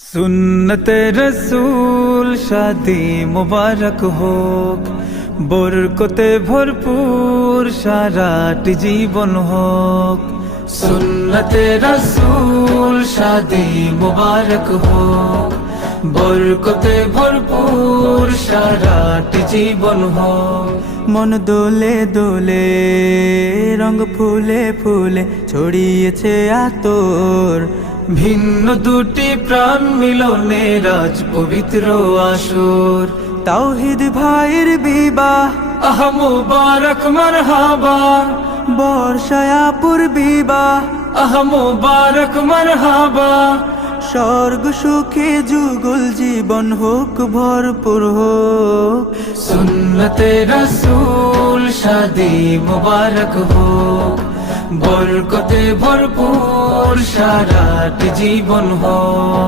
সুন্নতে রসূল শাদি মুবারক হোক, বরকতে ভরপুর সারাটি জীবন হোক। সুন্নতে রসূল শাদি মুবারক হোক, বরকতে ভরপুর সারাটি জীবন হোক। মন দোলে দোলে, রঙ ফুলে ফুলে ছড়িয়েছে আতর, ভিন্ন দুটি প্রাণ মিলনে রাজ পবিত্র আসর। তাওহীদ ভাইয়ের বিবাহ, আহ মুবারক মারহাবা। বর্ষায়াপুর বিবাহ, আহ মুবারক মারহাবা। স্বর্গ সুখে যুগল জীবন হোক ভরপুর হোক। সুন্নতে রসূল শাদি মুবারক হোক, বরকতে ভরপুর সারাটি জীবন হোক।